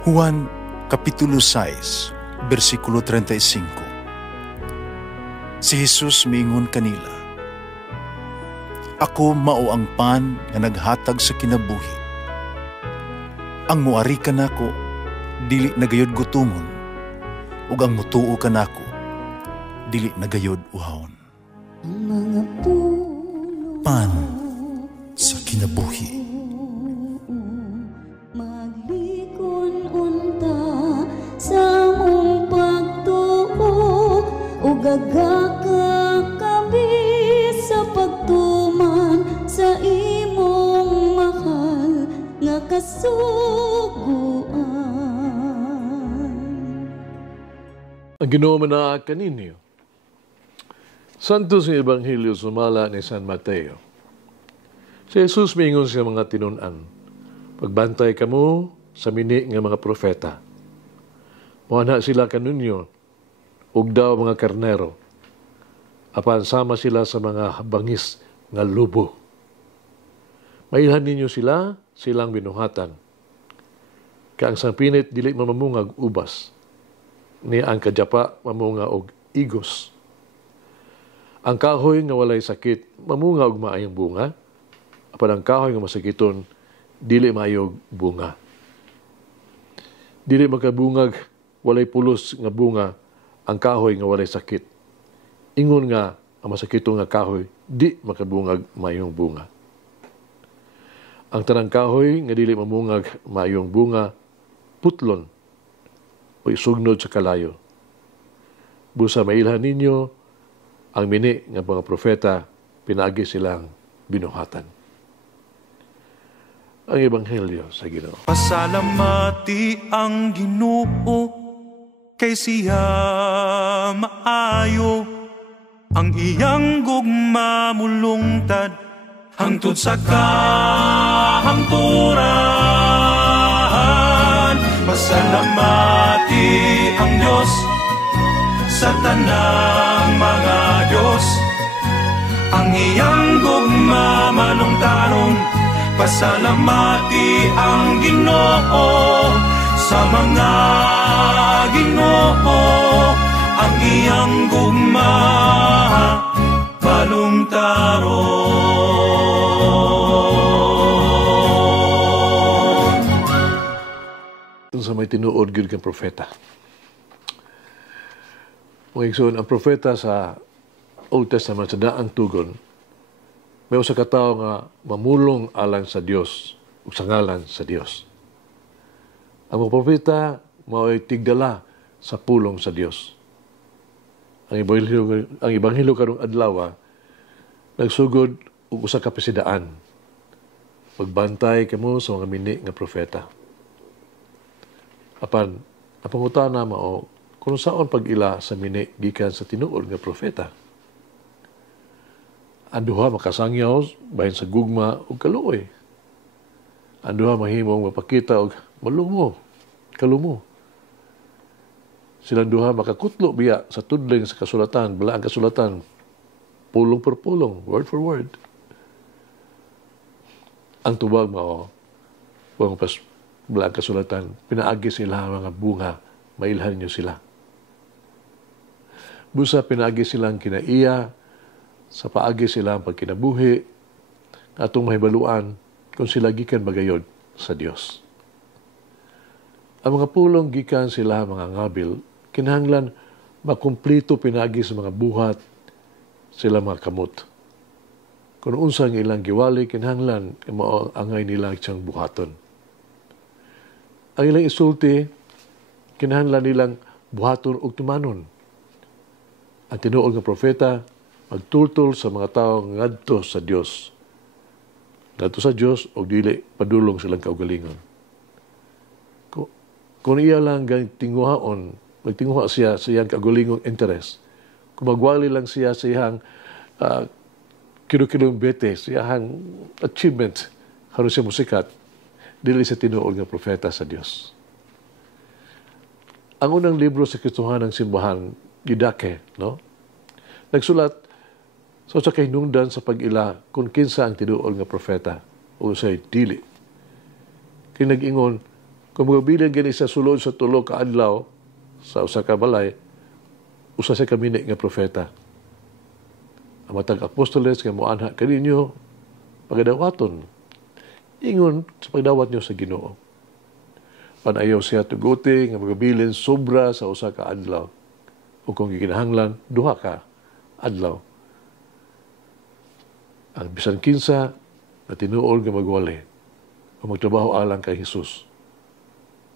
Juan Kapitulo 6, versikulo 35. Si Jesus miingon kanila, "Ako mao ang pan nga naghatag sa kinabuhi. Ang muari kanako dili nagayod gutomon, ug ang mutuo kanako dili nagayod uhawon." Pan sa kinabuhi. Gagakakabi sa pagtuman sa imong mahal nga kasuguan. Ang Ginoo na kaninyo. Santos ng Ebanghelyo sumala ni San Mateo. Si Jesus miingon sa mga tinunan, "Pagbantay kamo sa mini nga mga propeta. Muana sila kanunyo, ug daw mga karnero, apan sama sila sa mga bangis nga lubo. Mailhan ninyo sila, silang binuhatan. Kaya ang sampinit dili mamamungag ubas, ni ang kadyapa mamunga og igos. Ang kahoy nga walay sakit, mamunga og maayong bunga, apan ang kahoy nga masakiton, dili maayog bunga. Dili makabungag, walay pulos nga bunga, ang kahoy nga walay sakit. Ingon nga, ang masakitong nga kahoy, di makabungag mayong bunga. Ang tanang kahoy nga dili mamungag mayong bunga, putlon o isugnod sa kalayo. Busa mailhan ninyo, ang mini nga mga propeta, pinaagi silang binuhatan. Ang Ebanghelyo sa Ginoo. Pasalamati ang Ginoo, kay siya maayo, ang iyang gugma mulungtad, hangtod sa kahangturan. Pasalamati ang Diyos sa tanang mga Diyos, ang iyang gugma malungtaron. Pasalamati ang Ginoo sa mga Ginoo, ang iyang gugma balungtaron. Ito sa may tinuod gyud kang propeta. Mga igsoon, ang propeta sa Old Testament sa daang tugon, may usa ka tawo nga mamulong alang sa Dios ug sa ngalan sa Dios. Ang mga propeta mao'y tigdala sa pulong sa Dios. Ang Ebanghelyo karong adlaw nagsugod og usa ka pisidaan. Magbantay kamo sa mga mini nga propeta. Apan ang pangutana mao kung saon pag-ila sa mini gikan sa tinuod nga propeta. Ang duha makasangyaw bahin sa gugma ug kaluoy. Ang duha mahimong mapakita og kalumo. Silang duha makakutlo biya sa tudling sa kasulatan, balaang kasulatan, pulong per pulong, word for word. Ang tubag mao, balaang kasulatan, pinaagi sila mga bunga, mailhan niyo sila. Busa pinaagi silang kinaiya, sa paagi sila ang pagkinabuhi, atong mahibaluan kung sila gikan bagayod sa Dios. Ang mga pulong gikan sila mga ngabil, kinahanglan makumplito pinagi sa mga buhat sila mga kamot. Kung unsang ilang giwali, kinahanglan angay nila siyang buhaton. Ang ilang isulti, kinahanglan nilang buhaton ug tumanon. Ang tinuod nga propeta, magtultol sa mga tao ngadto sa Dios. Ngadto sa Dios o dili padulong silang kaugalingon. Kung iya lang tinguhaon, magtinguha siya sa iyang kaugalingong interes. Kung magwali lang siya sa iyang kilo-kilong bete, sa iyang achievement, haron siya musikat, dili sa tinuod nga propeta sa Dios. Ang unang libro sa Kristohan ng simbahan, Didache, no? Nagsulat sa kahinungdan sa pag-ila kung kinsa ang tinuod nga propeta o say dili. Kaya nag-ingon, Kung magbilang gani sa sulod sa tulo ka adlaw sa usa ka balay, usa sa kamini nga propeta. Ang matag apostoles nga moanha kaninyo pagadawaton. Ingon sa pagdawat nyo sa Ginoo. Panayaw siya tuguti nga magabilin sobra sa usa ka adlaw. O kung gikinahanglan, duha ka adlaw. Ang bisan kinsa na tinuol nga magwali o magtrabaho alang kay Jesus.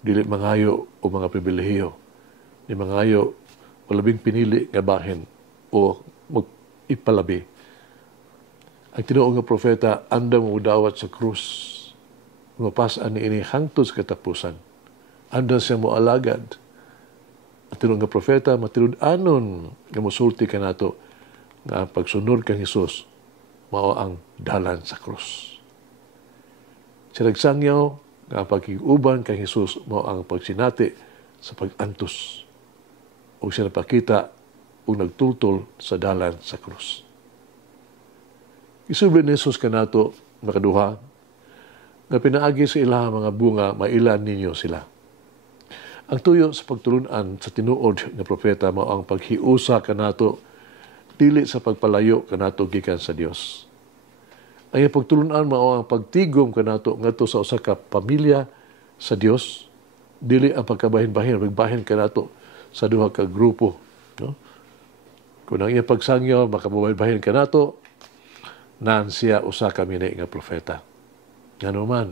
Dili mangayo o mga pribilehiyo. Di mangayo o labing pinili nga bahin o ipalabi. Ang tinuol nga propeta andam mudawat sa krus. Mapasan ni ini hangtod sa katapusan. Andam siya mo alagad. Ang tinuol nga propeta matilud-anon nga mosulti ka nato nga pagsunod kang Hesus mao ang dalan sa krus. Siya nagsangyaw nga pag-iuban kang Hesus mao ang pagsinati sa pag-antos. O siya napakita o nagtultol sa dalan sa krus. Isubli ni Jesus ka nato makaduha nga pinaagi sa ilang mga bunga mailan ninyo sila. Ang tuyo sa pagtulunan sa tinuod nga propeta mao ang paghiusa kanato dili sa pagpalayo kanato gikan sa Dios. Ang pagtulunan mao ang pagtigom kanato ngadto sa usa ka pamilya sa Dios, dili ang pagkabahin-bahin, pagbahin kanato sa duha ka grupo, no? Kung ang iyang pagsangyo makabahin-bahin kanato, nan siya usa ka mini nga propeta. Ngano man.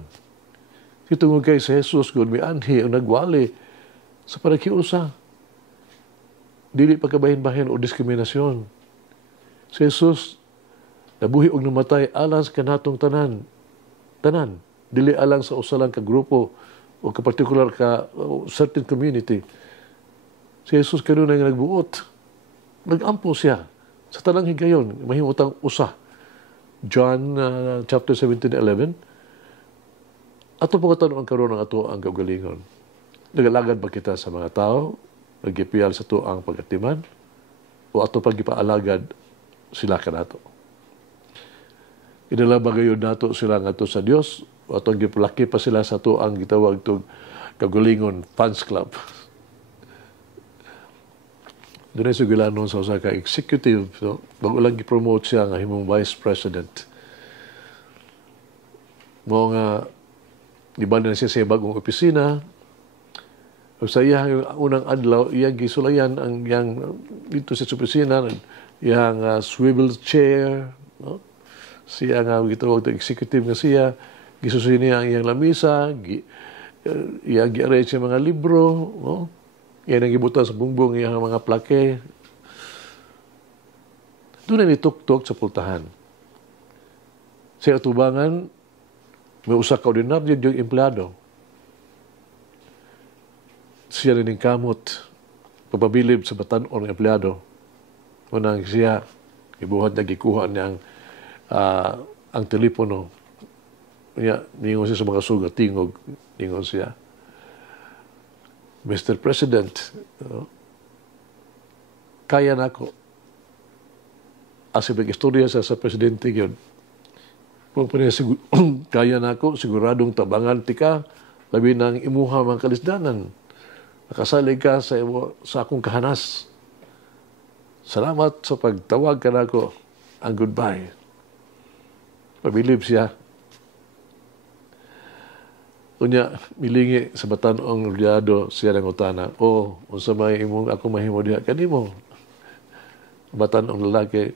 Kitungod kay sa Jesus kung may anhi ang nagwali sa panakiusa. Dili pagkabahin-bahin o diskriminasyon. Si Jesus nabuhi og namatay alang sa kanatong tanan. Tanan. Dili alang sa usa lang ka grupo o ka particular ka certain community. Si Jesus kanunay nga nagbuot. Nag-ampo siya sa tanang higayon. Mahimutang usa. John chapter 17:11. Ato pagkatanong ang karon ng ato ang kaugalingon. Nagalagad ba kita sa mga tao? Nagipiyal sa to ang pagatiman? O ato pagipaalagad sila ka nato? Inala ba gayon nato sila nga to sa Dios? O atong gipalaki pa sila sa to ang gitawag itong kaugalingon fans club? Doon ay sugilanon sa usa ka executive. So, bago lang i-promote siya nga himong vice president. Mo nga iban na siya sa bagong opisina. O sa iya yung unang adlaw, iya gisulayan ang yang dito sa opisina, yang swivel chair, no? Siya nga gitawag to executive nga siya, gisusuyin niya ang iyang lamisa, iya gi-arrange mga libro, no? Yan ang gibutan sa bungbong iyang mga plake. Doon na nituk-tuk sa pultahan. Sa atubangan, may usa ka ordinaryo yung empleyado. Siya rin yung kamot, pagpabilib sa batanon ng empleyado. Unang siya, ibuhat niya, gikuha niya ang telepono. Ningon siya sa mga sugat, tingog, ningon siya. Mr. President, kaya na ako. Asibig istorya sa presidente yun. Kung kaya na ako, siguradong tabangan tika, labi ng imuha mga kalisdanan. Nakasalig ka sa akong kahanas. Salamat sa pagtawag ka na ako. Ang goodbye. Pabilib siya. Unya, milingi sa batanong riyado siya ng utana. Unsa may imong ako mahimo diha kanimo. Batanong lalaki,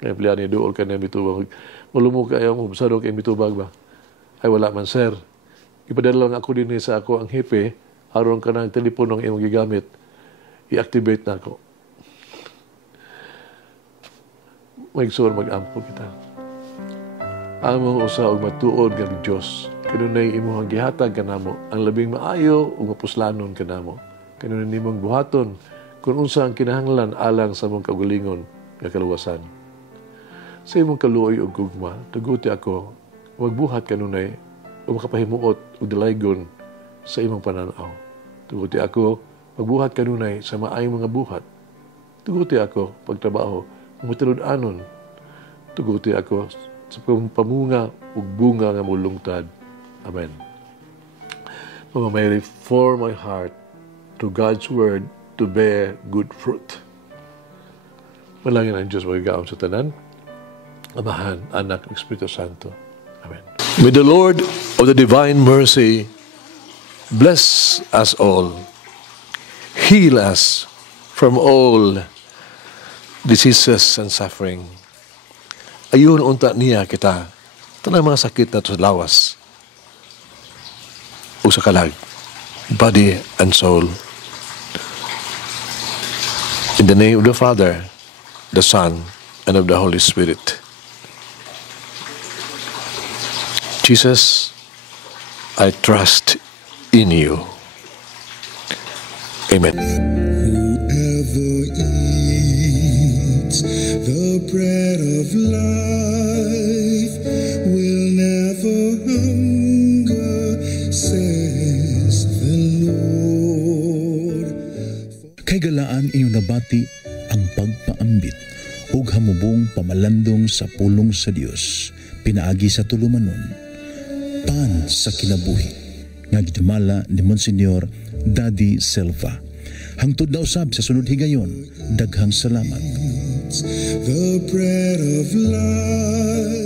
kaya pilihan niya dool ka niya mitubag. Malumog kayo mo, masadong kayo mitubag ba? Ay, wala man, sir. Ipadala lang ako din sa ako ang hipe, aron ka ng teleponong imong gigamit, i-activate na ako. Maigsoon mag-ampo kita. Among usa og matuod nga Dios, kanunay imong gihatag kanamo ang labing maayo ug mapuslanon kanamo. Kanunay nimong buhaton kung unsa ang kinahanglan alang sa mong kaugalingon nga kaluwasan. Sa imong kaluoy ug gugma, tuguti ako, magbuhat kanunay o makapahimuot o dalaygon sa imong pananaw. Tuguti ako, magbuhat kanunay sa maayong mga buhat. Tuguti ako, pagtrabaho, mutilud-anon. Tuguti ako sa pamunga ug bunga nga mulungtad. Amen. Mama Mary, form my heart to God's Word to bear good fruit. Malangin ang Diyos magagaon sa tanan, Amahan, Anak, Espiritu Santo. Amen. May the Lord of the divine mercy bless us all, heal us from all diseases and suffering. Ayun unta niya kita, tanang mga sakit na to lawas, o sa kalag, body and soul. In the name of the Father, the Son, and of the Holy Spirit. Jesus, I trust in you. Amen. Whoever eats the bread of life will never hunger, says the Lord. Kay galaan inyong nabati ang pagpaambit ug hamubong pamalandong sa pulong sa Dios, pinaagi sa tulumanon, pan sa kinabuhi, nga gidumala ni Monsignor Daddy Silva. Hangtod na usab sa sunod higayon, daghang salamat. The bread of life.